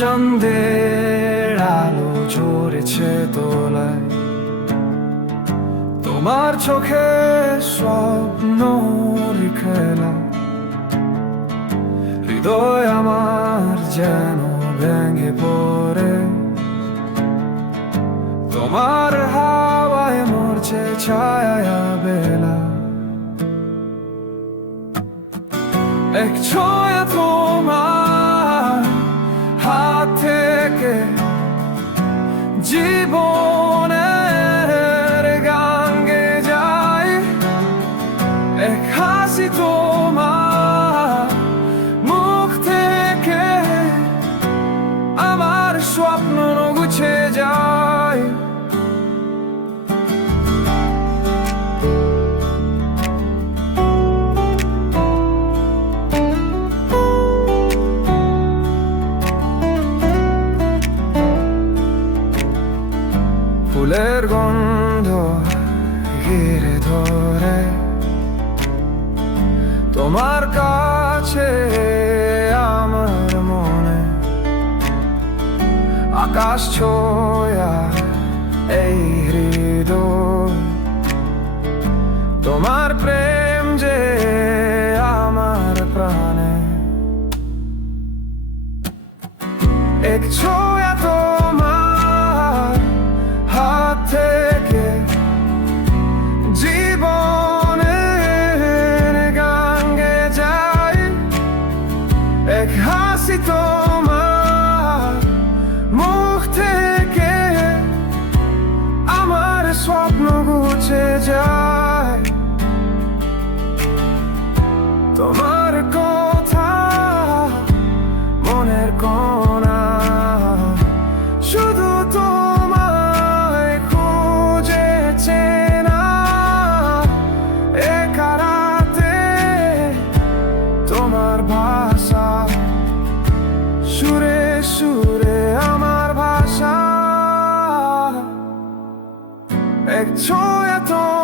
চন্দ্রের আলো ঝরেছে তোলায়। তোমার চোখে স্বপ্ন খেলা। হৃদয় আমার যেন ভেঙে পড়ে। তোমার হাওয়ায় মরছে ছায়া বেলা। এক ছয়া স্বপ্ন গুছে যায়। ফুলের গন্ধ ঘিরে ধরে। তোমার কাছে আমার মনে আকাশ ছোয়া এই হৃদয়। তোমার প্রেম যে আমার প্রাণে। এক ছোয়া ভেসে যায়। তোমার কথা মনের কোনা শুধু তোমায় খুঁজেছে না একারাতে তোমার ভাষা। সুরে সুরে আমার ভাষা। এক ছোট temps.